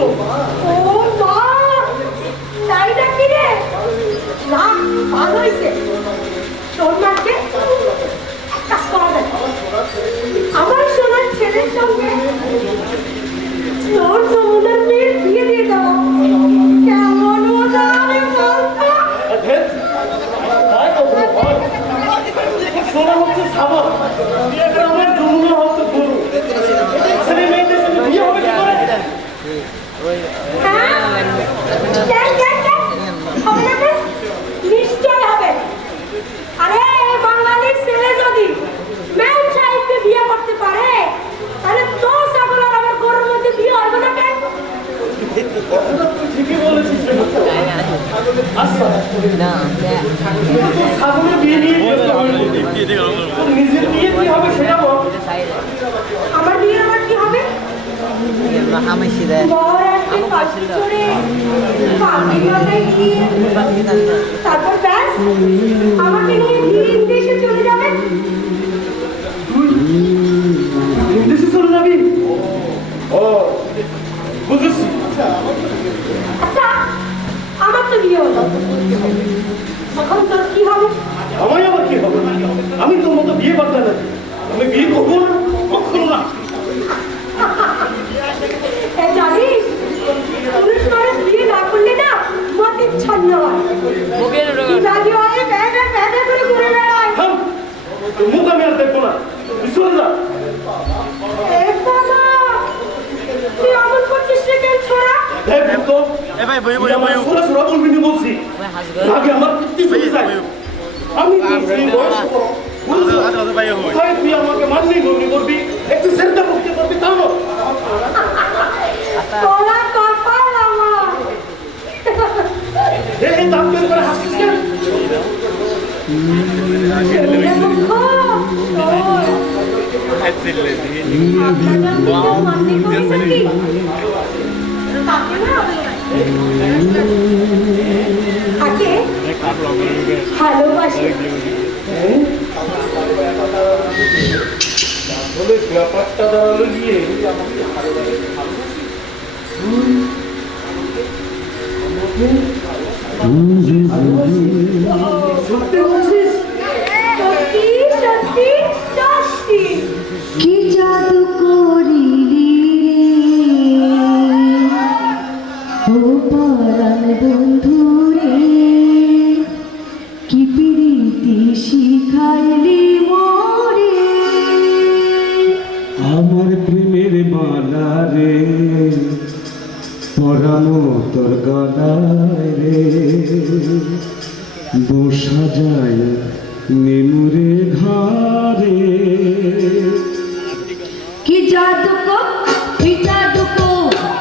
ও মা, তাই নাকি রে? না, ভালো হয়েছে। তোর মাকে এক কাজ করা যায়, আমার সোনার ছেলের সঙ্গে তোর যমুনার মেয়ের বিয়ে দিয়ে দেওয়া কেমন মজা হবে বলতো? সোনা হচ্ছে সাবা, আমার যমুনা হচ্ছে গরু। ছেলে মেয়েদের সঙ্গে বিয়ে হবে কি করে? নিশ্চয় হবে। আরে বাঙালির ছেলে যদি ম্যাম সাহেবকে বিয়ে করতে পারে, তাহলে তো ছাগল আর আমার গরুর মধ্যে বিয়ে হবে না কেন? ঠিকই বলেছিস। আচ্ছা, ছাগলের বিয়ে নিয়ে নিজের বিয়ে কি হবে সেটা বল। আমার বিয়ে আমার কি হবে? তারপর ব্যাস আমাকে নিয়ে ভিন দেশে চলে যাবে। দেশে চলে যাবি? ও বুঝেছি। আচ্ছা, আমার তো বিয়ে হলো, এখন তোর কি হবে? আমায় আবার কি হবে? আমি তোর মতো বিয়ে করতে না, আমি বিয়ে করবো না, কখনো না। জানিস, পুরুষ মানুষ বিয়ে না করলে না মতির ছন্ন হয়, রাজি হয়ে ব্যাগে ব্যাগে করে ঘুরে বেড়ায়। মুখ আমি আর দেখবো না, তুই চলে যা। তুই অমন করছিস রে কেন ছোড়া? ছোড়া বলবি না বলছি, আগে আমার চলে যায়। আমি তুই আমাকে মাননি গৌরী করবি, একটু শ্রদ্ধা ভক্তি করবি, তাও না। তোরা কপাল আমার। এই দাম বের করে হাসিস কেন? ভালোবাসে ব্যাপারটা দাঁড়ালো গিয়ে সত্যি বলছিস? সত্যি সত্যি সত্যি। কি জাদু করিলি ও পরাণ বন্ধু রে, কি প্রীতি শিখাইলি মোরে। আমার প্রেমের মালা রে পরানো তোর গলায় রে, বসা যায় নেমুরে ঘরে। কি জাদু কি জাদু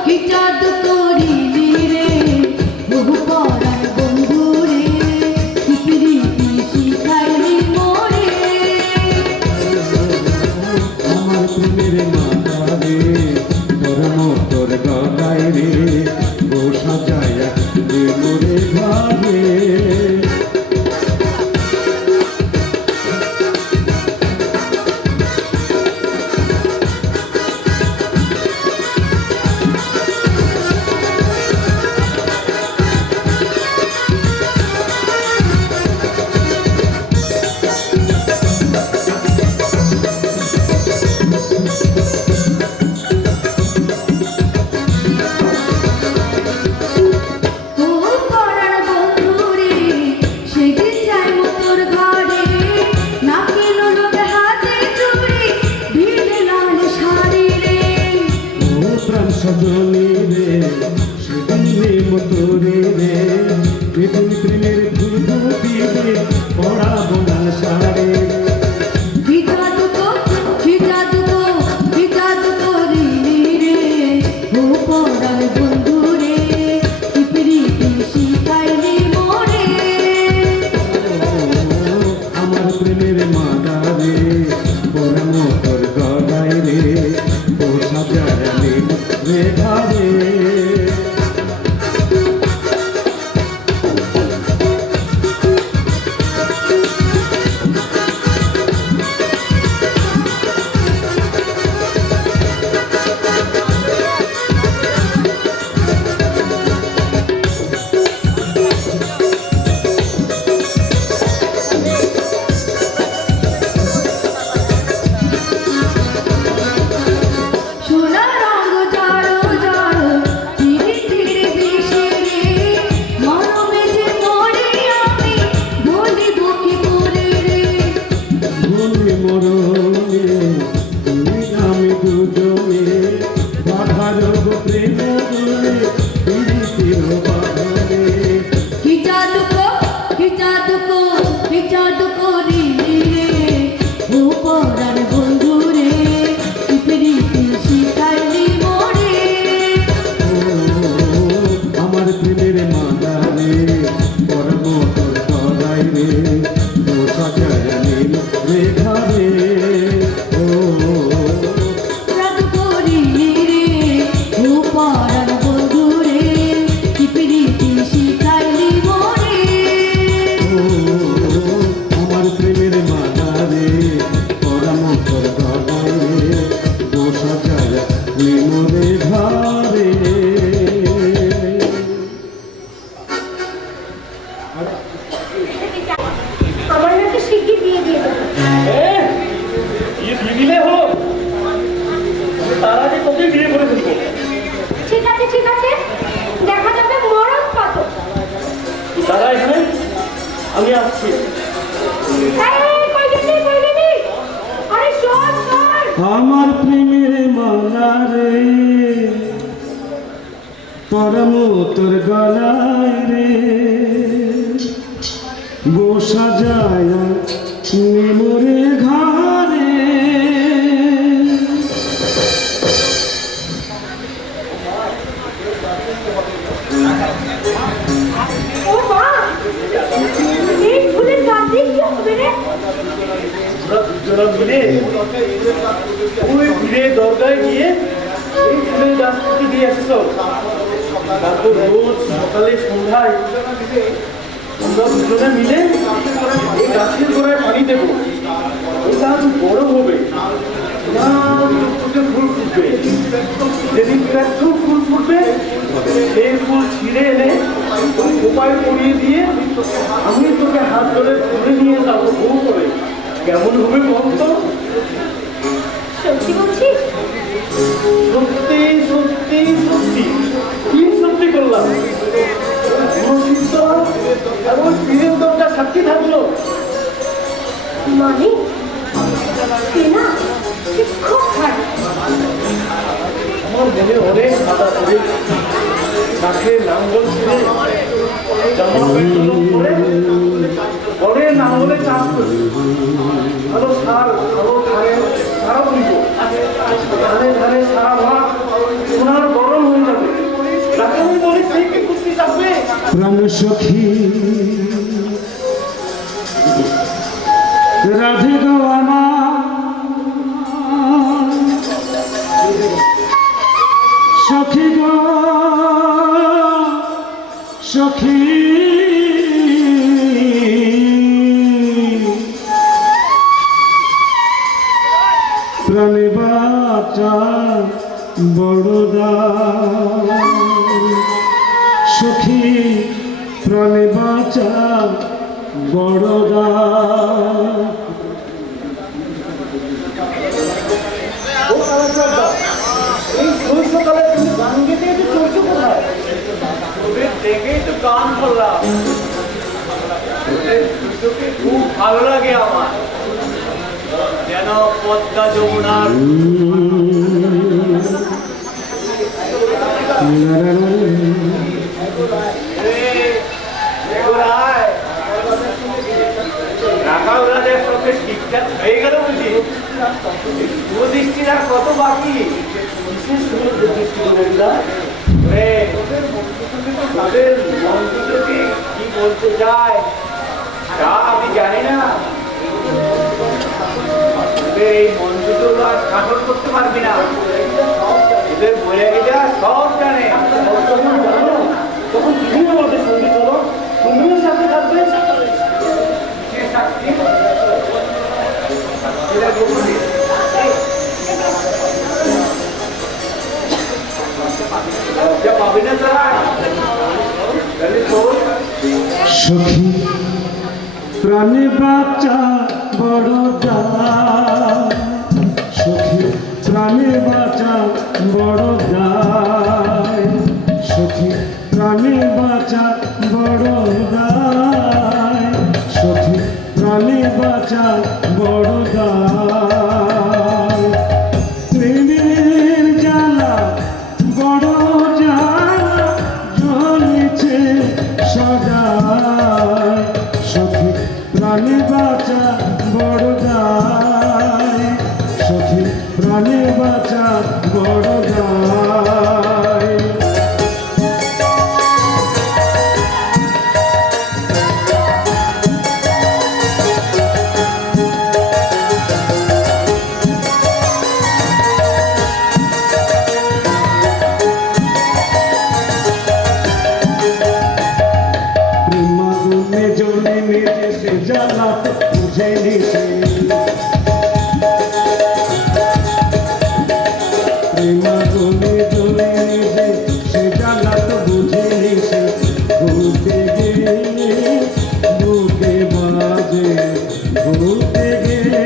কি জাদু করিলি রে ও পরাণ বন্ধু রে, কি প্রীতি শিখাইলি মোরে। আমার প্রেমের মালা রে পরানো তোর গলায় রে, বসা যায় নেমুরে ঘরে। সজনী রে সেদিনে মতরে রে, বেদন প্রেমের ধুধুতি রে পড়াবো না সারে। কি জাদু করিলি রে ও পরাণ বন্ধু রে, কি প্রীতি শিখাইলি মোরে। আমার প্রেমের মালা রে পরানো তোর গলায় রে, বসা যায় রে ঘরে। মরণে তুমি আমি দুজনে বাধার প্রেম দোলে প্রীতির বাঁধনে কি জাদু করিলি রে ও পরার বন্ধু রে প্রীতি শিখাইলি মোরে ও আমার প্রেমের মাদারে পরম তোর গলায় রে ও সাজানিল রেখা রে ও জাদু করিলি রে ও পরার বন্ধু রে প্রীতি শিখাইলি মোরে আমার প্রেমের মাদারে পরম তোর গলায় রে ও সাজানিল রেখা রে আমার নাকি শিগগির বিয়ে দিয়ে দেবো। বিয়ে দিয়ে দিলে হলো তার আগে তোকে বিয়ে করে ফেলবো ঠিক আছে দেখা যাবে মরণ কত। দাদা এখানে আমি আসছি কই গেলি? আরে শোন আমার প্রেমের মালা রে পরম তোর গলায় রে বসা যায় নিমরে ঘরে ও মা, এই ফুলের গাছ দিয়ে কি হবে রে? আমরা দুজনা মিলে ওই ফিরে দরগায় গিয়ে এই ফুলের গাছ থেকে দিয়ে আসিস তারপর রোজ সকালে সন্ধ্যায় আমরা দুজনে মিলে এই গাছের গোড়ায় পানি দেবো ওই গাছ বড় হবে ফুল ফুটবে যেদিন একটু ফুল ফুটবে সেই ফুল ছিঁড়ে এনে উপায় পরিয়ে দিয়ে আমি তোকে হাত ধরে তুলে নিয়ে যাবো বউ করে কেমন হবে বলতো সত্যি বলছিস? সত্যি সত্যি সত্যি কি সত্যি করলাম এবং পীরের দরজা সাক্ষী থাকলো মানে সে না, সে খুব খারাপ। আমার মনে অনেক সাদা করে কাঠে নাঙ্গল ছিঁড়ে জামা প্যান্ট পরে পরে নাঙ্গলে চাষ করি ভালো সার ভালো ধারে সারা দিব ধারে সারা মাঠ সোনার গরম হয়ে যাবে তাকে আমি বলি সেই কি কুস্তি চাপবে প্রাণ সখী রাধে গো আমার সখী গো সখী প্রাণে বাঁচা বড়দা সখী প্রাণে বাঁচা বড়দা এই শৈশবকালে তুমি গান গেতে একটু চলছো কোথায় ওদের দেখেই তো গান করলাম ওদের দুটোকে খুব ভালো লাগে আমার যেন পদ্মা যমুনার রাখালরাজের সঙ্গে ঠিকঠাক হয়ে গেল বুঝি সুদৃষ্টির আর কত বাকি বিশেষ সুদৃষ্টি ওদের মন্ত্রকে কি বলতে চায় তা আমি জানি না ওদের এই মন্ত্রগুলো আর শাসন করতে পারবি না ওদের বলে গেছে সব জানে তখন তুমিও আমাদের সঙ্গে চলো তুমিও সাথে থাকবে সে সাক্ষী পাবি না তারা সখী প্রাণে বাঁচা বড়দা সখী প্রাণে বাঁচা বড়দা সখী প্রাণে বাঁচা বড়দা সখী প্রাণে প্রাণে বাঁচা বড় দায় প্রেমের জ্বালা বড় জ্বালা জ্বলেছে সদায় সখী প্রাণে বাঁচা বড় দায় সখী প্রাণে বাঁচা বড় দায় প্রেমাগুনে জ্বলে মেজেছে জ্বালা তো বুঝে নিছে প্রেমাগুনে জ্বলে মেজে সে জ্বালা তো বুঝে নিছে ঘুরতে গেলে বুকে বাজে ঘুরতে গেলে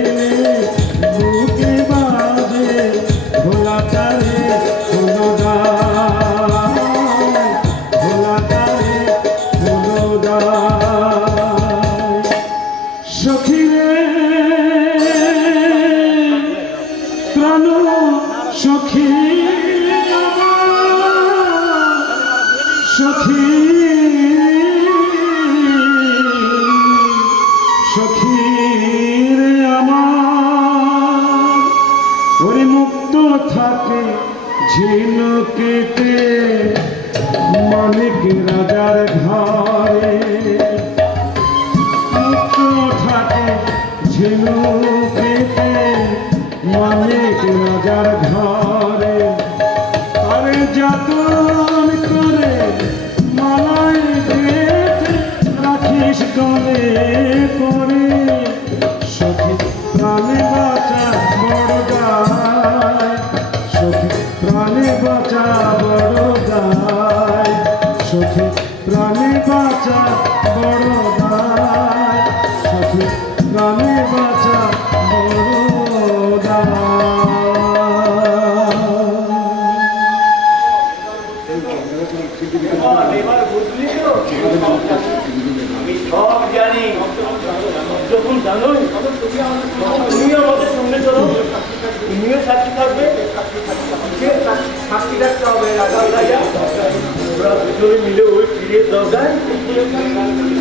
বুকে বাজে ভোলা তারে কোনো ভোলা তারে কোনো সখী রে প্রাণ সখী সখী সখী রে আমার ওরে মুক্ত থাকে ঝিনুকেতে মানিক রাজার ঘরে মুক্ত থাকে ঝিনুকেতে মানিক রাজার ঘরে আরে যতন করে মালায় গেঁথে রাখিস গলে করে সখী প্রাণে বাঁচা বড় গায় সখী প্রাণে বাঁচা বড় গায় সখী প্রাণে বাঁচা বড় গায় সখী প্রাণে বাঁচা বড় এবার বুঝলি তো আমি সব জানি যখন জানোই তুমিও আমাদের সঙ্গে চলো তুমিও সাক্ষী থাকবে সাক্ষী থাকতে হবে ওরা দুজনে মিলে ওই তীরের দরজায়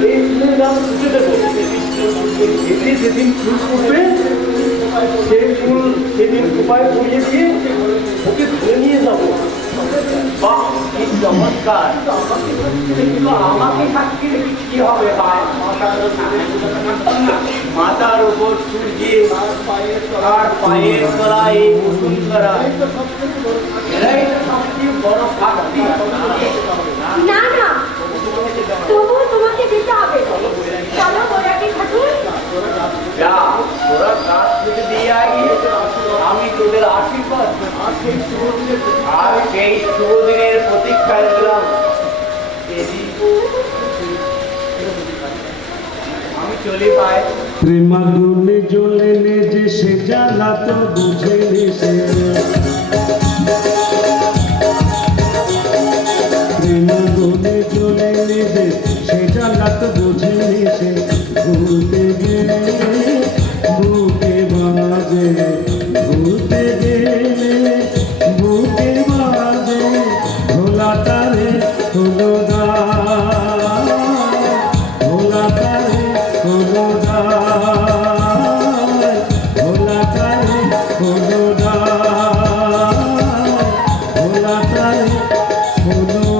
এই ফুলের নাম খুঁজে দেবো এটি যেদিন ফুল ফুটবে সেই ফুল সেদিন উপায় পড়িয়ে দিয়ে ওকে ধরে নিয়ে যাবো বাহ কি চমৎকার কিন্তু আমাকে সাক্ষী রেখে কি হবে মাথার উপর সূর্যে আর পায়ের তলায় বসুন্ধরা এরাই তো সবচেয়ে বড় সাক্ষী না না তবুও তোমাকে দিতে হবে চলো বৈরাগী ঠাকুর যা তোরা গাছ থেকে দিয়ে আগে আমি তোদের আশীর্বাদ আর সেই শুভ দিনের প্রতীক্ষায় ছিলাম আমি চলে পাই প্রেমাগুনে জ্বলে নেজে সে জ্বালা তো বুঝে নিছে প্রেমাগুনে জ্বলে নেজে সে জ্বালা তো বুঝে নিছে ভুলতে গেলে বুকে বাজে ভুলতে গেলে বুকে বাজে ভোলা তারে হলো ভোলা তারে হলো ভোলা তারে হলো ভোলা তারে হলো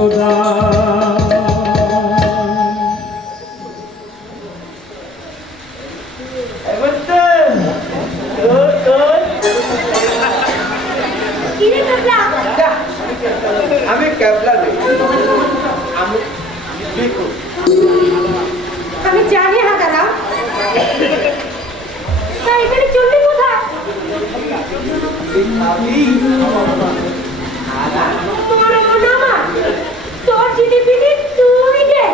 আমি ক্যাবলা নেই আমি আমি জানি হাজারা তা এখানে চললি কোথায় তোমার মনে আমার তোর জিডিপি তুই গে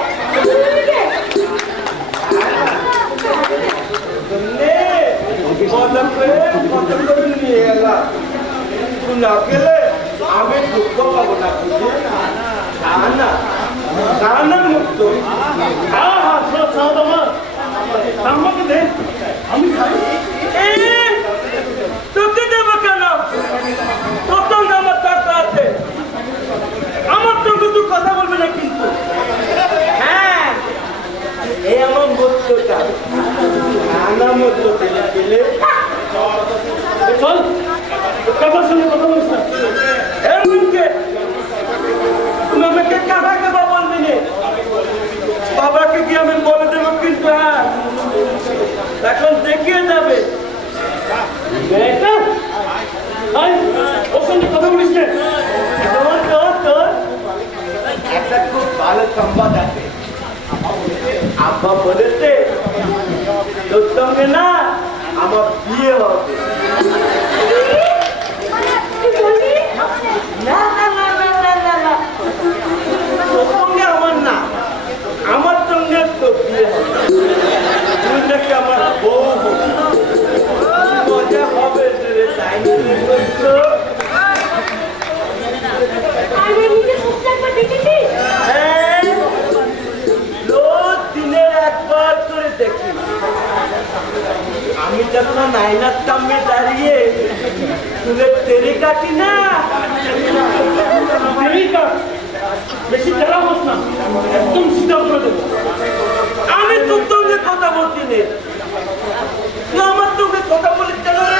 আমি দুঃখ পাবো না মুক্ত আমাকে দে, আমি খাই। তোকে দেবো কেন? তোর সঙ্গে আমার টাকা আছে, আমার সঙ্গে তুই কথা বলবি না কিন্তু। হ্যাঁ, এই আমার মধ্যটা আনা মধ্য পেলে পেলে চল, কাকার সঙ্গে কথা বলিস না। এমনকে তুমি আমাকে কাকা কাকা বলবি না, বাবাকে কি আমি বলে দেবো কিন্তু। হ্যাঁ, এখন দেখিয়ে যাবে। মেয়েটা, আয়, ওর সঙ্গে কথা বলিস না। তোর একটা খুব ভালো সংবাদ আছে। আব্বা বলেছে তোর সঙ্গে না আমার বিয়ে হবে। তুই বলবি? না না না না না না না, তোর সঙ্গে আমার না, আমার সঙ্গে তোর বিয়ে হবে। তুই নাকি আমার বউ হবে। মজা হবে রে, তাই না রে তো? আর এই নিজের মুখটা একবার দেখেছিস? হ্যাঁ, রোজ দিনে একবার করে দেখি। আমি যখন আয়নার সামনে দাঁড়িয়ে চুলের তেলে কাটি না, দেরি কর, বেশি তেরা হোস না, একদম সিধা করে দেবো। আমি তোর সঙ্গে কথা বলছি নে, তুই আমার সঙ্গে কথা বলিস কেন রে?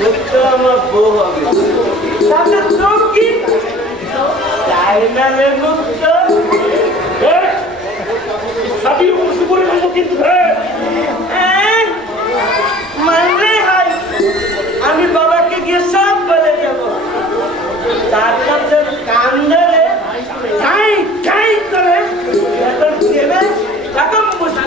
লোকটা আমার বউ হবে, তাতে তোর কি? তাই না রে লোকটা? সাবি উপসু করে দেবো কিন্তু। মানলে হয়, আমি বাবাকে গিয়ে সব বলে যাব। তার কাছে কান ধরে কাই কাই করে এখন দেবে, এখন বসে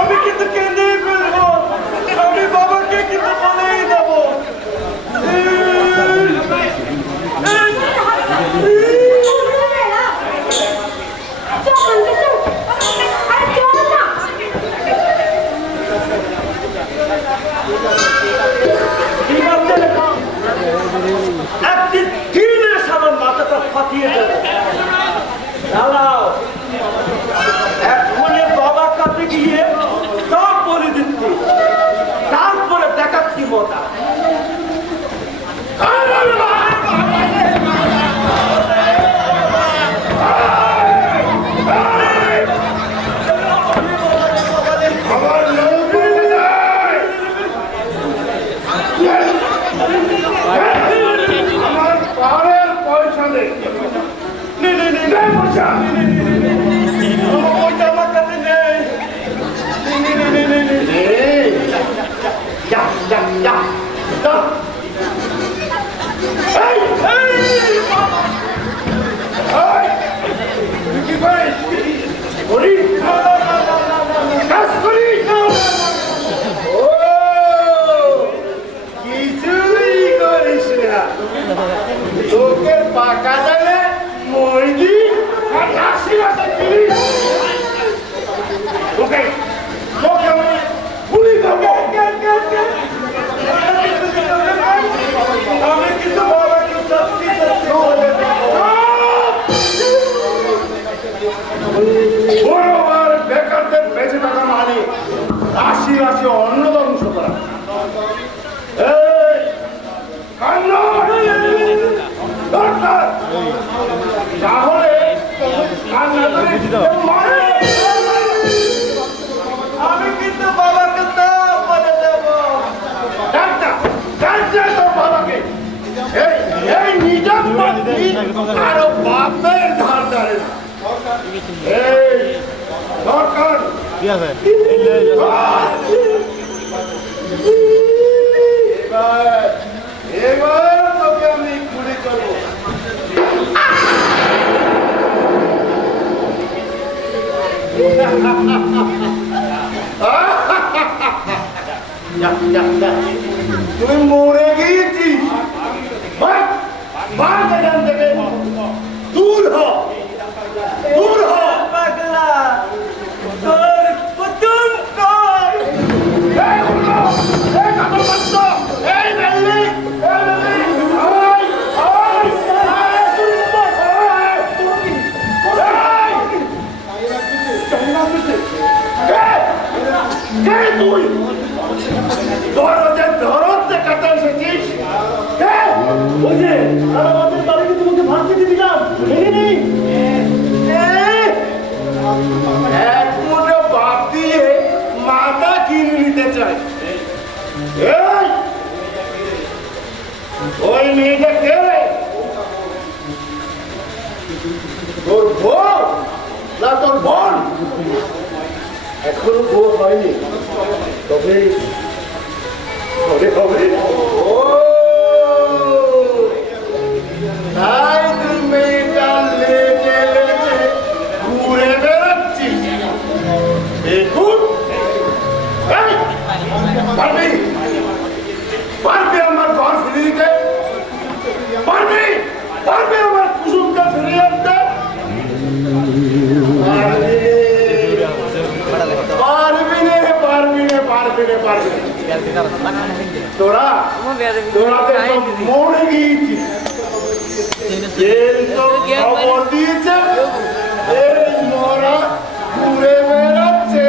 আমি কিন্তু কেঁদে ফেলবো, আমি বাবাকে কিন্তু বলেই দেবো। একদিন দিনের সামান মাথাটা ফাটিয়ে দেবো। দাঁড়াও, এক্ষুনি বাবার কাছে গিয়ে সব বলে দিচ্ছি, তারপরে দেখাচ্ছি মজা। আমার পাড়ের পয়সা নেই। পয়সা ওইটা আমার কাছে নেই। যা যা যা যা। এই, এই, এই, তুই কি করিস? করিস? কাজ করিস? ও, কিছুই করিস না। তোকে পাকা দেবে মুরগি আর হাসি হাসি কিনিস। তোকে তোকে আমি গুলি করবো। আমি কিন্তু বাবাকে শাস্তি দিচ্ছি। বড়বার বেকারদের বেঁচে থাকা মানে রাশি রাশি অন্ন ধ্বংস করা। এই, কান্ন, দরকার। তাহলে কান্না করে মারে। আমি কিন্তু বাবাকে সব বলে দেবো। ডাক্তার, ডাক্তার তোর বাবাকে। এই, এই নিজামপন্থী কারো বাপের ধার ধারে না। এই, দরকার। এবার এবার তোকে আমি গুলি করবো। তুই মরে গিয়েছিস। এখান থেকে দূর হ, দূর হ। পাগলা, তোর প্রথম কর। এই উঠো, এই কাপড় বাঁধো, এই ওই যে আর আমাদের বাড়িতে তোমাকে ভাত খেতে দিলাম ভেঙে নেই এক মোটা বাপ দিয়ে মাথা কিনে নিতে চায় এই, ওই মেয়েটা কে তোর বউ না তোর বোন এখনো বউ হয়নি তবে হবে হবে ও তাই তুই মেয়েটা লেটে লেটে ঘুরে বেড়াচ্ছিস দেখুন পারবি পারবি আমার ঘর ফিরিয়ে দিতে পারবি পারবি আমার কুসুমটা ফিরিয়ে আনতে পারবি নে পারবি নে পারবি নে পারবি তোরা তোরা তো মরে গিয়েছিস খবর দিয়েছে এই মরা ঘুরে বেড়াচ্ছে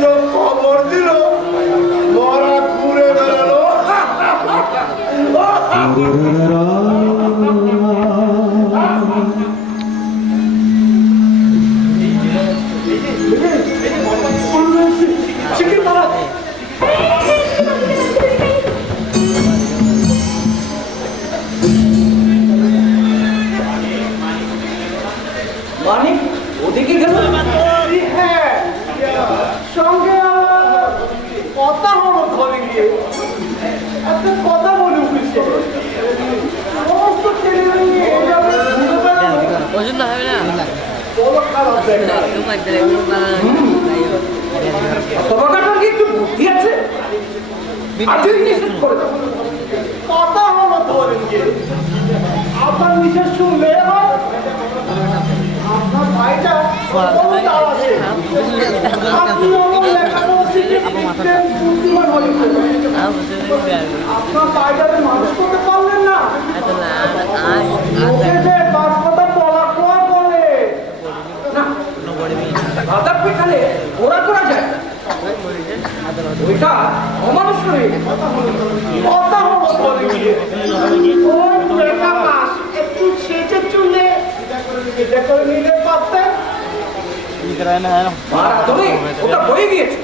তো খবর দিল মরা ঘুরে বেড়ালো চিকেন মারা মানে ওদিকে গেল হ্যাঁ সঙ্গে আমার কথা হলো ধরে গিয়ে একটা কথা বলে উঠেছে সমস্ত ছেলেমেয়ে নিয়ে এভাবে ঘুরে বেড়ানো পছন্দ হবে না বড় খারাপ দেখা তোমার কি একটু বুদ্ধি আছে আজই নিষেধ করে দাও কথা হলো ধরে গিয়ে আপনার নিজের শুনলে হয় আপনার ভাইটা বড় তার আছে আপনি আমার লেখাপড়া শিখে বুদ্ধিমান হয়েছে আপনার ভাইটাকে মানুষ করতে পারলেন না ওকে যে বাচ্চাটা বলা কোয়া বলে না আদা পেটালে ওরা করা যায় না। ওইটা অমানুষ হয়ে গেছে। কথা হলো ধরে গিয়ে ওই বেটা মাস একটু সেচে চুলে এটা করে নিলে পারতেন আর তুমি ওটা বয়ে গিয়েছে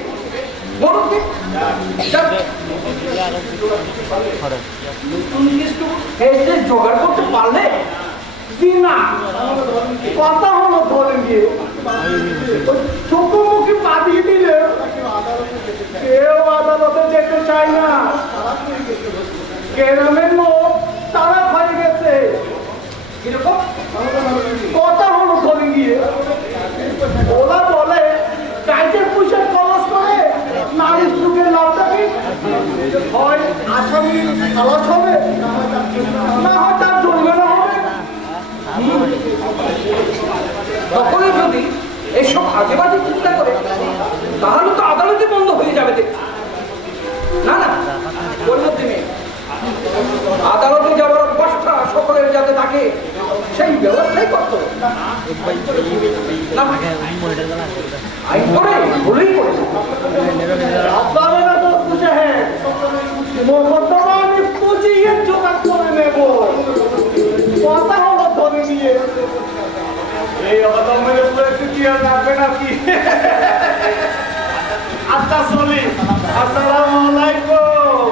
বলতে নতুন কিছু এসে জোগাড় করতে পারলে কি না কথা হলো ধরে গিয়ে চোখ মুখে বাঁধিয়ে দিলে কেউ আদালতে যেতে চায় না গ্রামের লোক তারা হয়ে গেছে কিরকম কথা হলো ধরে গিয়ে ওরা বলে কাইটের পয়সা খরচ করে নারীর যুগের লাভটাকে হয় আসামি খালাস হবে না হয় তার জরিমানা হবে তখনই যদি এসব আজে বাজে চিন্তা করে তাহলে তো আদালতে বন্ধ হয়ে যাবে দেখছি না না ওর মধ্যে নেই আদালতে যাওয়ার অভ্যাসটা সকলের যাতে থাকে সেই ব্যবস্থাই করতে হবে না আইন করে ভুলেই করেছে আপনারা না তো বুঝে হ্যাঁ মোকদ্দমা আমি পুজিয়ে জোগাড় করে নেব কথা হলো ধরে নিয়ে এই অদমের উপরে একটু কি আর রাখবে নাকি আচ্ছা চলি আসসালামু আলাইকুম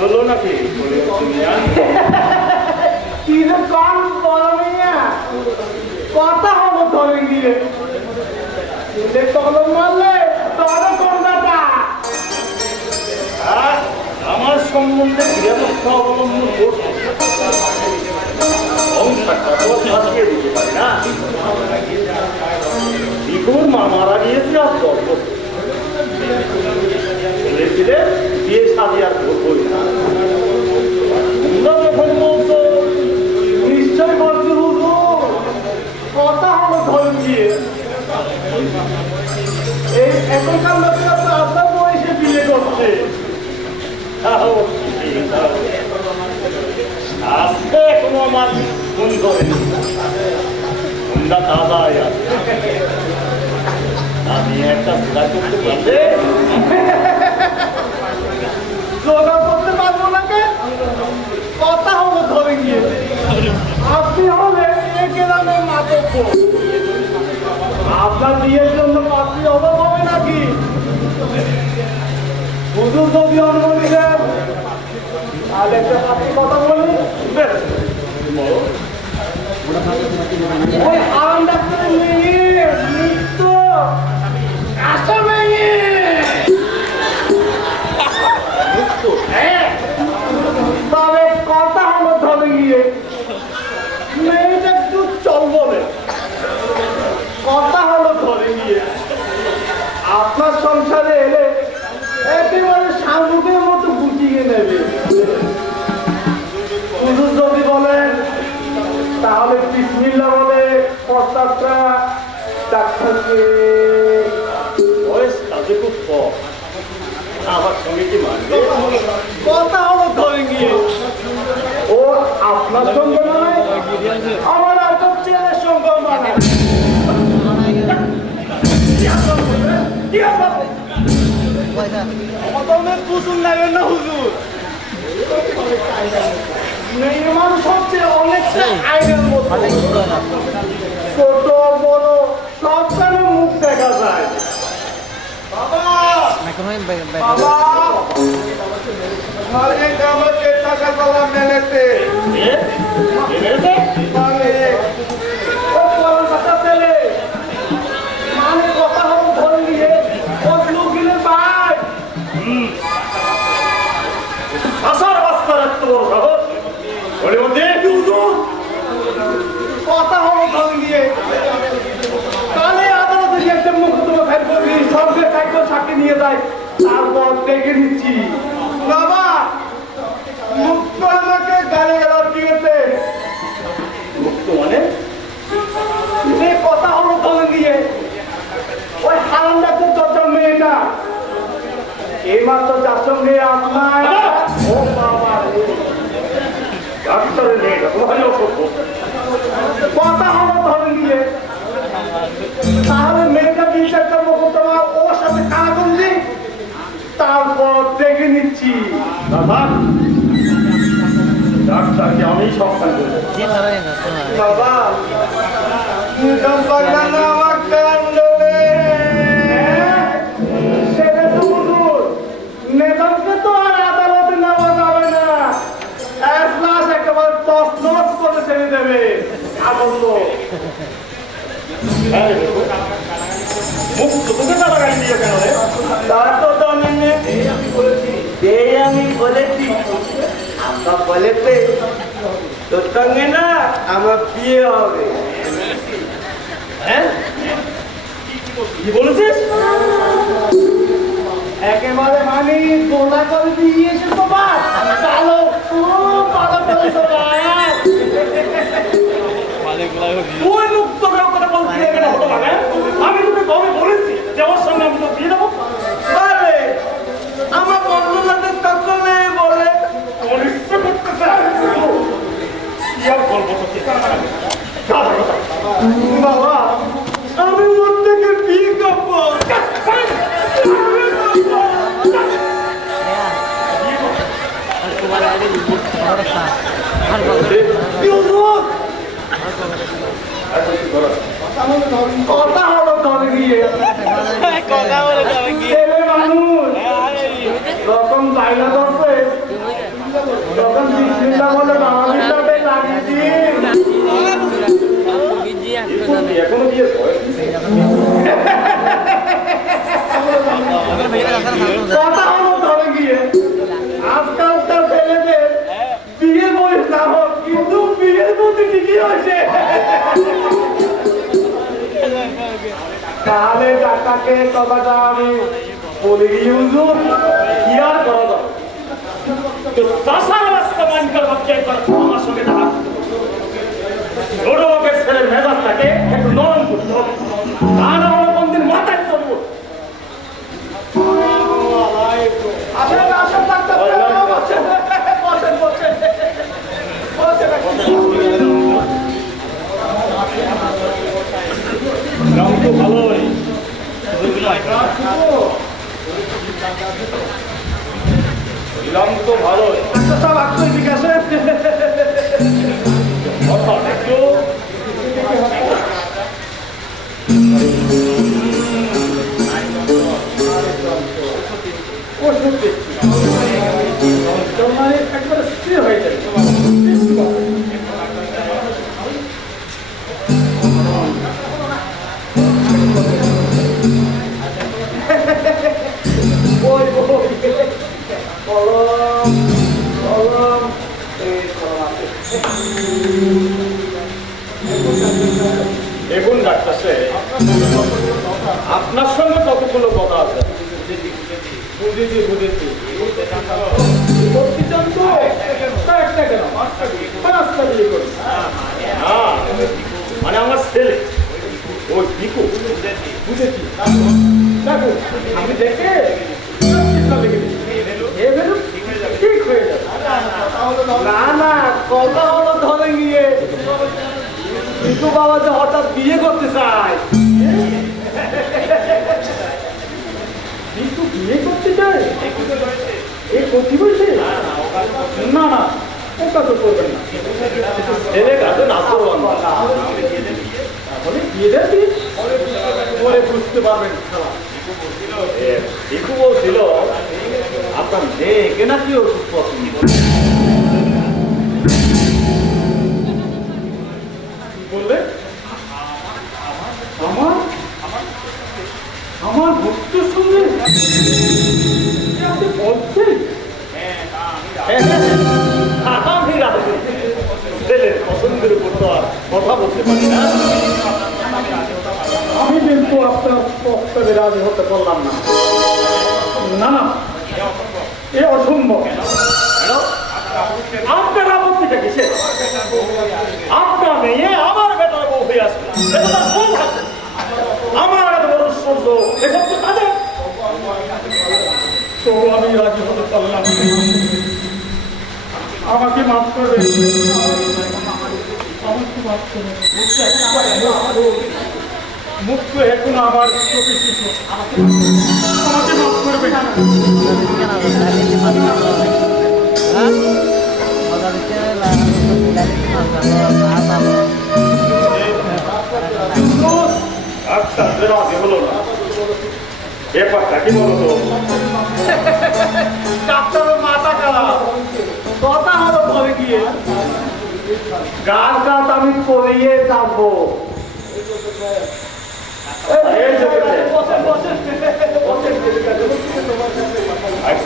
হলো নাকি কি রে কান বলো মিয়া কথা হলো ধরে গিয়ে তখন মারলে তখন কোনটা সম্বন্ধে ব্যবস্থা অবলম্বন করছে সংসারটা তো ছাড়িয়ে দিতে পারি না। বিপুর মা মারা গিয়েছে আর গর্ব ছেলে বিয়ে সাথে আর করবই না। তোমরা যখন বলছো নিশ্চয় বলছি হুজুর, কথা হলো ধরে দিয়ে এই এখনকার লোকেরা তো আপনার বয়সে বিয়ে করছে। আজকে এখনো আমার ফোন করেনি, ফোনটা দাদাই আছে। আমি একটা সিলাই করতে পারলে জোগাড় করতে পারবো না। কথা হলো ধরে গিয়ে আপনি হলে এই গ্রামের মাতব্য, আপনার বিয়ের জন্য পাত্রী অভাব হবে নাকি? শুধু যদি অনুমতি দেন আর একটা পাত্রী কথা বলি। ওই আরাম ডাক্তারের মেয়ে মৃত্যু আসা মেয়ে তবে কথা হলো ধরে গিয়ে মেয়েটা একটু চল বলে। কথা হলো ধরে গিয়ে আপনার সংসারে এলে একেবারে শামুকের মতো গুটিয়ে নেবে। শুধু যদি বলেন তাহলে বিসমিল্লাহ বলে প্রস্তাবটা ডাক্তারকে বয়স কাজে খুব কম, আমার সঙ্গে কি মানবে? কথা হলো ধরে গিয়ে ও আপনার সঙ্গে নয়, আমার আপনার ছেলের সঙ্গে মানে কুসুম লাগবে না হুজুর। মেয়ে মানুষ হচ্ছে অনেকটা আইনের মতো, ছোট বড় সবখানে মুখ দেখা যায়। বাবা বাবা মালিক আমাকে টাকা তোলা মেলেতে ছেলে মানে কথা হল ধরে নিয়ে লোক গিলে ভাই আসার বাস্তা রাখতে বড় সাহস ওরে মধ্যে কি হুজুর কথা হল ধরে নিয়ে কালে আদালতে গিয়ে একটা মুখদমা ফাইল করবি সঙ্গে সাইকেল সাক্ষী নিয়ে যায় তারপর দেখে নিচ্ছি। বাবা মুক্ত আমাকে গালে গেলাম কি হচ্ছে মুক্ত মানে যে কথা হলো ধরে নিয়ে ওই হারাম ডাক্তার দরজার মেয়েটা এইমাত্র যার সঙ্গে আপনার ও বাবা ডাক্তারের মেয়েটা তোমার কথা হলো ধরে নিয়ে তাহলে মেয়েটা বিচারটা মোকদ্দমা ওর সাথে কাজ করলি তারপর দেখে নিচ্ছি। ডাক্তারকে আমি সবটা বাবা নেতাকে তো আর আদালতে নেওয়া যাবে না, একেবারে তছনছ করে ছেড়ে দেবে আনন্দ। আমি বলেছি আমরা বলেছে তোর সঙ্গে না আমার বিয়ে হবে। হ্যাঁ কি বলেছিস? একেবারে মানে গোলা করে দিয়েছে তোমার কালো পালা করেছো তুই মুখ তোকে কথা বলছি এখানে হতো না। আমি তোকে কবে বলেছি যে ওর সঙ্গে আমি তো বিয়ে দেবো? আরে আমার বন্ধুর সাথে তখন বলে তোর ইচ্ছে করতেছে কি আর বলবো তোকে বাবা আমি ওর থেকে বিয়ে করবো। কথা হলো তবে গিয়ে ছেলে মানুষ যখন বাইনা করছে তখন বিসমিল্লাহ বলে বাঙালির সাথে লাগিয়ে দিন। এখনো বিয়ে কথা হলো তবে গিয়ে আজকালকার তাকে কথাটা আমি বলি হুজুর, কি আর করা যাবে? তো চাষার রাস্তা মানকার বাক্যে একবার আমার সঙ্গে দেখা ছোট বাপের ছেলের মেজাজটাকে একটু নরম করতে হবে, তা না হলে কোনদিন মাথায় চলবো। আসেন আসেন ডাক্তার সাহেব, বসেন বসেন বসেন রং তো ভালোই, রং তো ভালোই, ডাক্তার সাহেব আপনি ঠিক আছে? অর্থাৎ একটু ওষুধ দিচ্ছি, মানে একবারে স্থির হয়ে যায়। ওই ওই কলম কলম এই কলম আছে। দেখুন ডাক্তার সাহেব, আপনার সঙ্গে কতগুলো কথা আছে। বুঝেছি বুঝেছি, ভর্তি চান তো একটা কেন পাঁচটা দিয়ে করি। না মানে আমার ছেলে ওই দিকু বুঝেছি, দেখো আমি দেখে লিখে দিচ্ছি, এ বেরো ঠিক হয়ে যাবে। না না কথা হলো ধরে গিয়ে কিন্তু বাবা যে হঠাৎ বিয়ে করতে চায়, কিন্তু বিয়ে করতে চায় এই করতে বলছে? না না ওটা তো করবেন না, ছেলে কাজে না করলাম তাহলে বিয়ে দেবি বলে বুঝতে পারবেন খেলা। দিকু বলছিল আপনার মেয়েকে নাকি ও খুব পছন্দ করে। বললে আমার আমার ভক্তের সঙ্গে আপনি বলছেন? আমি রাজি। ছেলের পছন্দের উপর তো আর কথা বলতে পারি না। আমি কিন্তু আপনার প্রস্তাবে রাজি হতে পারলাম না। না না এ অসম্ভব। আপনার আপত্তিটা কিসে? আপনার মেয়ে আমার বেটার বউ হয়ে আসবে, এটা তার সৌভাগ্য। আমার এত বড় সৌভাগ্য, এসব তো তাদের। তো আমি রাজি হতে পারলাম না। আমাকে মাফ করবে, আমাকে মাফ করবে। মুক্ত এখন আমার চোখে শিশু, আমাকে মাফ করবে। আচ্ছা রাজি হলো না, ব্যাপারটা কি বলো তো? ডাক্তারের মাথা খারাপ, কথা হলো ধরে গিয়ে গান গান আমি করিয়ে যাবো।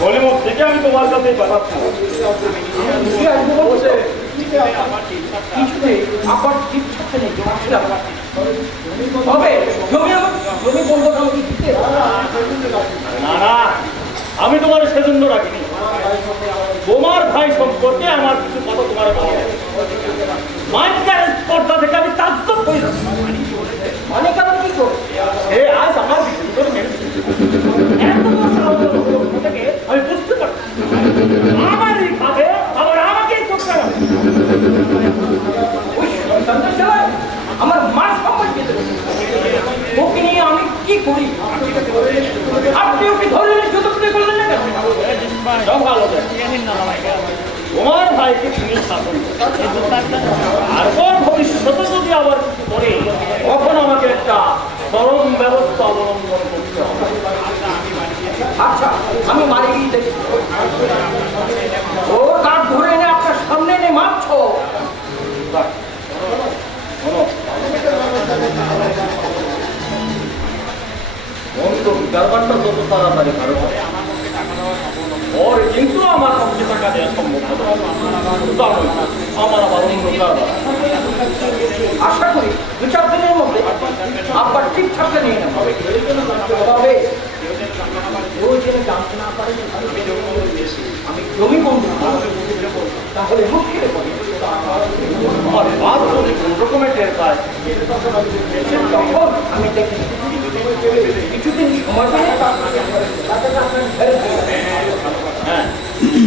গলিমুখ থেকে আমি তোমার কাছেই পাঠাচ্ছি। আমার ইচ্ছা নেই তবে জমি আমার জমি বলবো আমাকে দিতে। না না, আমি তোমার সেজন্য রাখিনি। তোমার ভাই সম্পর্কে আমার কিছু কথা তোমার মাইকার স্পর্ধা থেকে আমি তাজ্জব হয়ে যাচ্ছি। মানে কারণ কি করো সে আজ আমার ভিতরে মেরেছে। এত বড় সাহস ওর থেকে আমি বুঝতে পারছি আমারই খাবে আবার আমাকেই করতে হবে। ওই সন্তানটা চালায় আমার মার সম্মান পেতে ওকে নিয়ে আমি কি করি? আপনি ওকে ধরে নিয়ে যত করলেন না কেন? সব ভালো যায়। তোমার ভাইকে তুমি শাসন করো। আর ওর ভবিষ্যতে যদি আবার কিছু করে তখন আমাকে একটা চরম ব্যবস্থা অবলম্বন করতে হবে। আচ্ছা আমি মারি গিয়ে দেখি ও কাঠ ধরে এনে আপনার সামনে এনে মারছো। ব্যাপারটা যত তাড়াতাড়ি ভালো ওর কিন্তু আমার পক্ষে টাকা দেওয়া সম্ভব হবে না। আমার আবার অন্য কারণ। আশা করি দু চার দিনের মধ্যে আবার ঠিকঠাক নিয়ে না হবে তবে ওই যেন জানতে না পারে আমি জমি বন্ধু তাহলে মুখ খেলে পড়ি আর বাদ যদি কোন রকমের টের পায় তখন আমি দেখি কিছুদিন সময় পেলে হ্যাঁ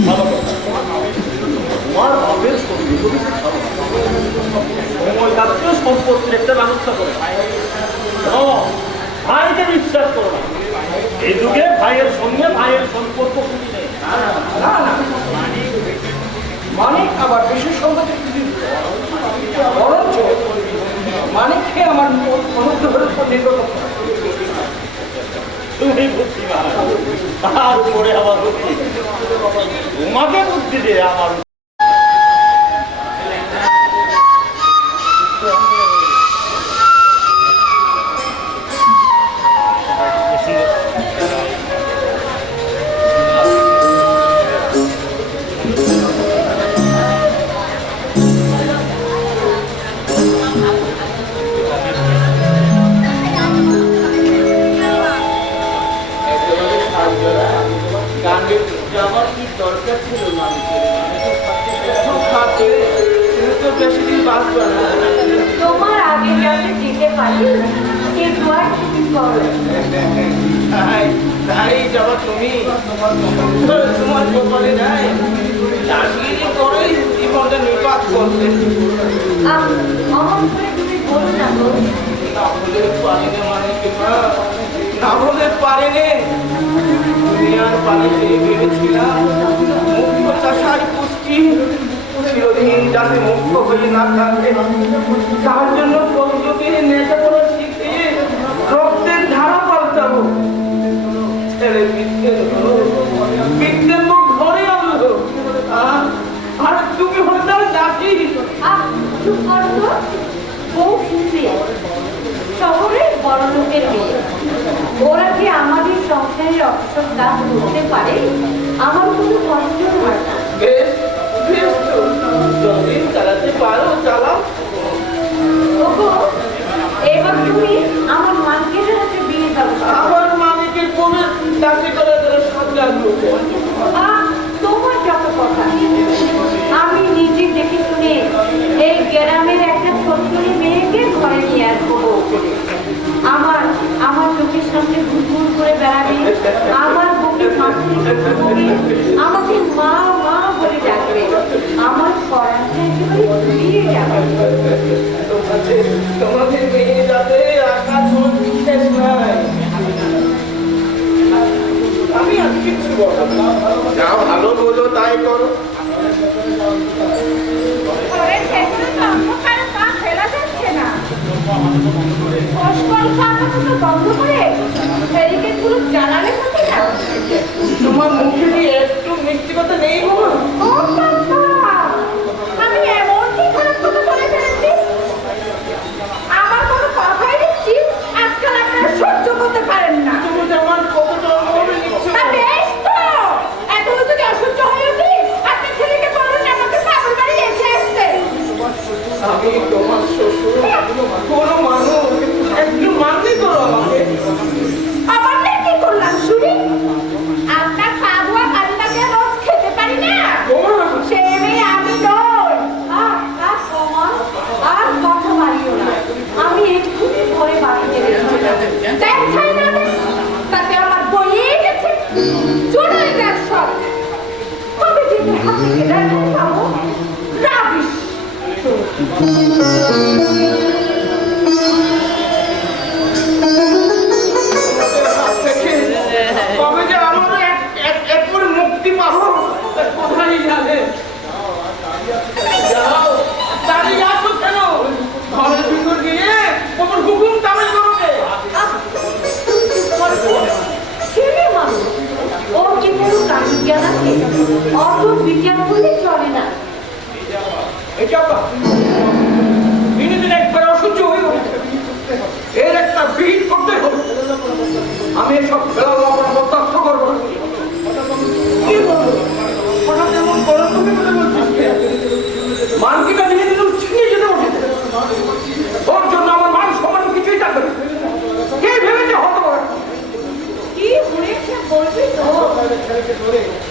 ভালো কথা তোমার বাপের সময় থাকতে সম্পত্তির একটা ব্যবস্থা করে ভাইকে বিশ্বাস করো না এই যুগে ভাইয়ের সঙ্গে ভাইয়ের সম্পর্ক নেই না না মানিক আবার বিশেষ সম্পত্তি বরঞ্চ মানিককে আমার অনুগ্রহের উপর নির্ভর করতে তুমি বুদ্ধিমান তারপরে আবার বুদ্ধি তোমাকে বুদ্ধি দিয়ে আমার তোমার আগে যাতে যেতে পারি সে দুয়ার তুমি করো তাই যাবা তুমি তোমার ব্যাপারে নাই চাকরি করেই জীবনটা নির্বাচ করতে অমন করে তুমি বলো না গো না বলে পারি না মানে কি না বলে পারি নে দুনিয়ার পানিতে ভেবেছিলাম মুখ্য চাষার পুষ্টি চিরদিন যাতে মুখ্য হয়ে না থাকে তার জন্য প্রযুক্তি নেশা করে শিখে রক্তের ধারা পাল্টাবো ছেলে বিজ্ঞান মুখ ঘরে আনলো আর তুমি হয়তো যাচ্ছি চুপ করো তো বউ সুপ্রিয়া শহরের বড় লোকের মেয়ে ওরা কি আমাদের সংসারের অবসর কাজ করতে পারে আমার কোনো কষ্ট হয় না বেশ বেশ তো যদি চালাতে পারো চালাও ওগো এবার তুমি আমার মার্কেটের হাতে বিয়ে ব্যবস্থা আমার মালিকের কোমে চাকরি করে ধরে সব লাগলো তোমার যত কথা আমি নিজে দেখে শুনে এই গ্রামের একটা ছোট্ট মেয়েকে ঘরে নিয়ে আসবো আমার আমার চোখের সামনে ঘুরঘুর করে বেড়াবে আমার বুকে মাটি আমাকে মা মা বলে ডাকবে আমার পড়াটা একেবারে ঘুরিয়ে যাবে তোমাদের মেয়ে যাতে রাখার কোনো বিশ্বাস নাই আমি আর কিছু বলবো যা ভালো বোঝো তাই করো বন্ধ করে ব্যারিকেডগুলো জ্বালালে থাকে না তোমার মুখে কি একটু মিষ্টি কথা নেই বাবা ও বাবা আমি এমন কি খারাপ কথা বলে ফেলেছি আমার কোনো কথাই দিচ্ছি আজকাল আপনারা সহ্য করতে পারেন না তুমি যেমন কতটা মনে নিচ্ছ বেশ তো এখনো যদি অসহ্য হয়ে উঠি আপনি ছেলেকে বলুন আমাকে পাগল বাড়ি রেখে আসতে আমি তোমার শ্বশুর কোনো মানুষ একটু মানতে করো আমাকে আবার কি করলাম শুনি আপনার পাগলা কান্দাকে রোজ খেতে পারি না সে মেয়ে আমি নই আর কথা বাড়িও না আমি এক্ষুনি ঘরে বাড়িতে দেখাই না তাতে আমার বইয়ে গেছে চলে যাক সব কবে যেতে হাতে দেখা পাবো রাবিশ কবে যে আমরা একবার মুক্তি পাবো কোথায় জানে যাও দাঁড়িয়ে আছো কেন ঘরের ভিতর গিয়ে তোমার হুকুম তামিল করবে ছেলে মানুষ ওর কি কোনো কাজের জ্ঞান আছে অত বিচার করলে চলে না এটা দিনে দিনে একবার অসহ্য হয়ে উঠছে এর একটা বিহিত করতে হবে আমি এসব বেলা বরদাস্ত করবো না কি বলবো হঠাৎ এমন গরম তুমি বলে বলছিস মানকিটা নিয়ে দিলে ছিনিয়ে যেতে বসেছে ওর জন্য আমার মান সম্মান কিছুই থাকবে না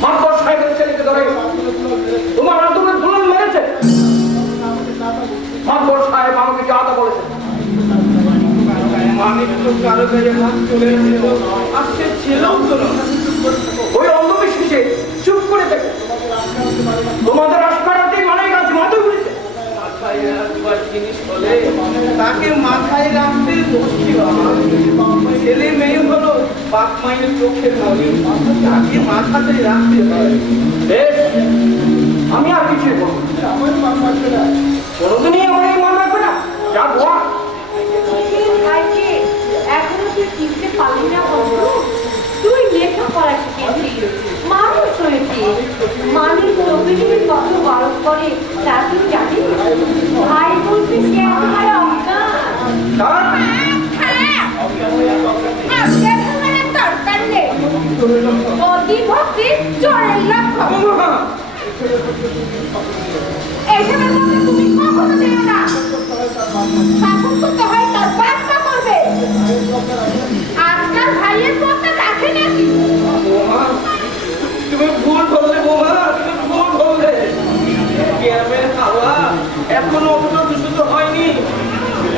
মাতবর সাহেবের ছেলেকে ধরে তোমার আন্দোলন ধুলন মেরেছে। মাতবর সাহেব আমাকে যা তা বলেছে। মানিক তো কারো কাছে হাত তুলে দিল, আর সে ছেলেও তো না। ওই অন্ধবিশ্বাসে চুপ করে থাকে। তোমাদের আস্কারাতে মানে গাছে মাথা ঘুরেছে। মাথায় রাখবার জিনিস হলে তাকে মাথায় রাখতে বসছি বাবা। ছেলে মেয়ে হলো বাপ মায়ের চোখের মনি, তাকে মাথাতে রাখতে হয়। বেশ, আমি আর কিছুই বলবো না। কোনোদিনই আমার এই মন রাখবে না। যা গোয়া ভাইকে এখনো তুই চিনতে পারলি না বন্ধু? তুই লেখাপড়া শিখেছিস, মানুষ হয়েছিস, মানুষ প্রকৃতির কত গরম করে তা তুই জানিস? ভাই বলতে সে একেবারে অজ্ঞান। দরকার নেই, অতি ভক্তি চোরের লক্ষণ। এসবের মধ্যে তুমি কখনো যেও না। শাসন করতে হয় তার বাপ মা করবে। আজকাল ভাইয়ের পথে রাখে নাকি? বৌমা, তুমি ভুল বললে বৌমা, তুমি ভুল বললে। গ্রামের হাওয়া এখনো অতটা দূষিত হয়নি।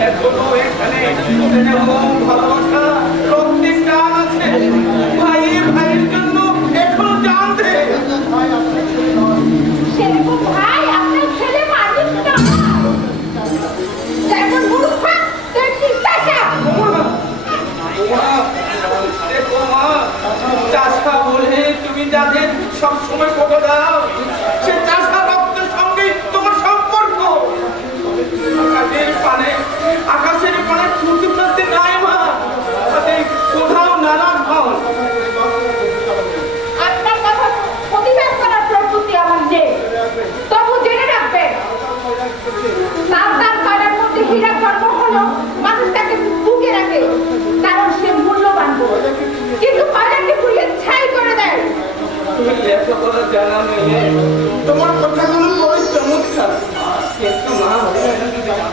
এখনো এখানে স্নেহ, ভালোবাসা, রক্তের টান আছে। ভাইয়ের জন্য এখনো জান দে। সেরকম ভাই আপনার ছেলে মানুষ না। যেমন মূর্খ তেমনি চাষা। চাষা বলে তুমি যাদের সবসময় কথা দাও, সে চাষা রক্তের সঙ্গে তোমার সম্পর্ক। আকাশের পানে ছুটতে ফেলতে নাই মা, তাতে কোথাও নারাজ হন। আপনার কথা প্রতিবাদ করার প্রস্তুতি আমার নেই। তবু জেনে রাখবেন, সাঁওতাল পাড়ার মধ্যে হীরা জন্ম হলো, মানুষ তাকে বুকে রাখে, কারণ সে মূল্যবান। কিন্তু পাড়াকে পুড়িয়ে ছাই করে দেয়। তুমি লেখাপড়া জানা মেয়ে, তোমার কথাগুলো বড় চমৎকার। কিন্তু মা,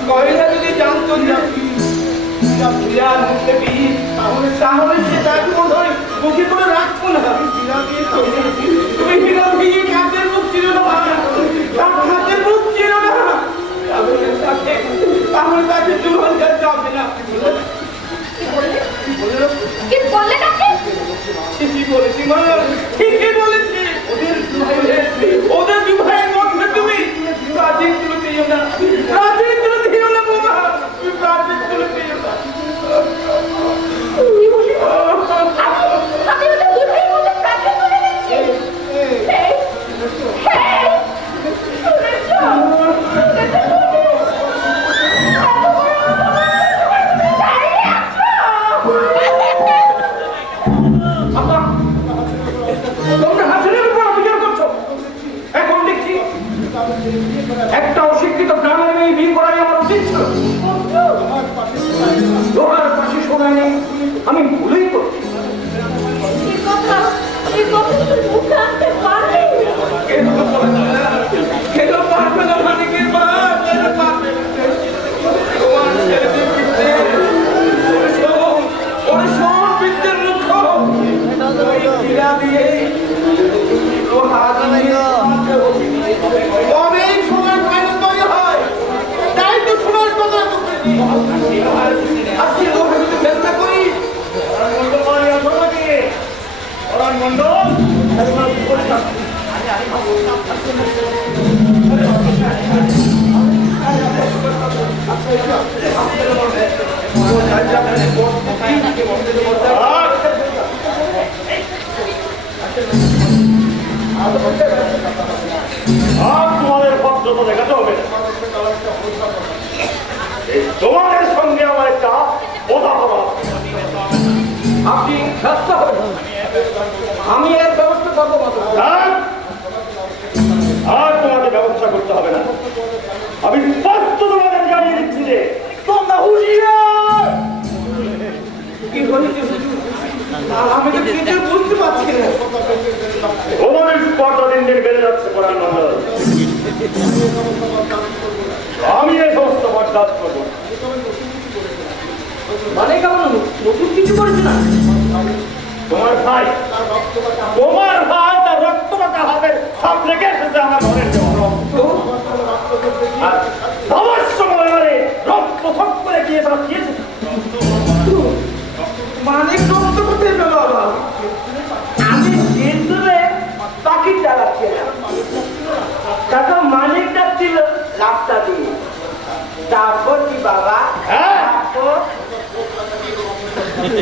কয়লা যদি জানতো না বিরাট মুখে বীজ, তাহলে সে তাকে মনে হয় মুখে করে রাখতো না। তুমি হীরা দিয়ে কাকের মুখ ছিল না, তার হাতের মুখ ছিল না, তাহলে তাকে জীবন যাবে না। কি বললে নাকি? ঠিকই বলেছি মা, ঠিকই বলেছি। ওদের বিবাহের মধ্যে তুমি প্রাচীন তুলে দিও না, প্রাচীন তুলে দিও না বাবা, তুমি প্রাচীন তুলে দিও না। কি বললি? আমি ওদের দুই ভাইয়ের মধ্যে প্রাচীন তুলে দিচ্ছি। হেই, হেই, শুনেছো? তোমরা হাসিনের উপর অভিযোগ করছো। এখন দেখছি একটা অশিক্ষিত গ্রামের মেয়ে বিয়ে করাই আমার উচিত ছিল। লোহার পাশে শোনায় নেই, আমি ভুলেই করছি। এই কথা তুই মুখে আনতে পারবি? কেন পারবে না মানিকের মা, কেন পারবে না? তোমার ছেলেদের ক্ষেত্রে ওর সব বিদ্যের মুখ হীরা দিয়ে লোহা দিয়ে অনেক সময় ফাইনাল তৈরি হয়, তাই তো সময় কথা আজকে লোহা যদি চেষ্টা করি মন্ডল তোমাদের ভদ্রতা দেখাতে হবে। তোমাদের সঙ্গে আমার একটা কথা বলা। আপনি ব্যস্ত হবেন, আমি এর ব্যবস্থা করবো মাত্র। আর তোমাকে ব্যবস্থা করতে হবে না। আমি স্পষ্ট তোমাদের জানিয়ে দিচ্ছি যে তোমরা হুঁশিয়ার। কি হয়েছে? আমি তো কিছু বুঝতে পারছি না। তোমাদের স্পর্ধা দিন দিন বেড়ে যাচ্ছে পরাণ মন্ডল। আমি এই সমস্ত বরদাস্ত করবো। মানে কেমন নতুন কিছু করেছে না? তোমার ভাই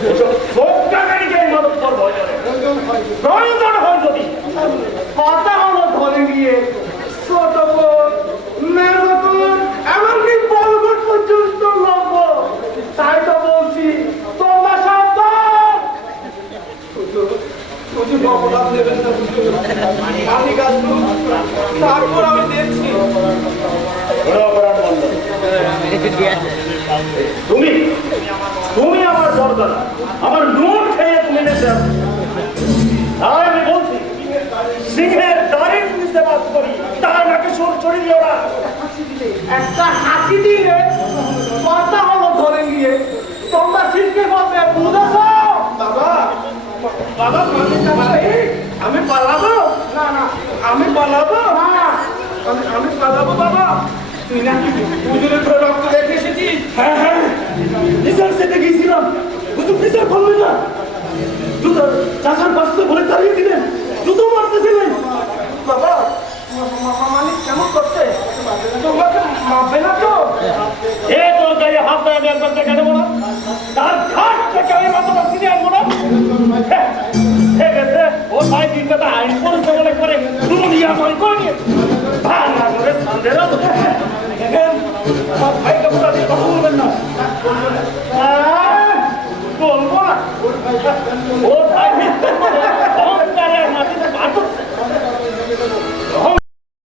ওসব সবটাকারীকে এই মাদক পর ভয় করে প্রয়োজন হয় যদি কথা হলো ধরে গিয়ে ছোট বোন মেজো বোন এমনকি বলবট পর্যন্ত লম্ব তাই তো বলছি তোমরা সাবধান বুঝি বকলাম দেবেন না আমি গাছ তারপর আমি দেখছি ওরা অপরাধ বন্ধ তুমি তুমি আমার দরকার আমার নোট খেয়ে তুমি নেশে আসো আর আমি বলছি সিংহের দাঁড়িয়ে তুমি সেবা করি তার নাকি সুর চড়িয়ে ওরা একটা হাসি দিলে কথা হলো ধরে গিয়ে তোমরা শিখতে পারবে বুঝেছ বাবা বাবা আমি পালাবো না না আমি পালাবো না আমি পালাবো বাবা তুই নাকি হুজুরের ঘরে রক্ত দেখে এসেছিস হ্যাঁ হ্যাঁ বিচার সেতে গিয়েছিলাম বুঝতে বিচার করলেন না জুতো চাষার পাশে বলে দাঁড়িয়ে দিলেন জুতো মারতেছিলেন বাবা মানে কেমন করছে তোমাকে মাপবে না তো এ তোর গায়ে হাত দেয় আমি একবার দেখে নেবো না তার ঘাট থেকে আমি মাথাটা চিনে আনবো না ঠিক আছে ও ভাই দিন কথা আইন করেছে বলে করে দুনিয়া মনে করে নিয়েছে ভাঙা করে সান্দেরা দেখেন আমার ভাইকে বোঝা দিয়ে কথা বলবেন না বলবো না ওর ভাই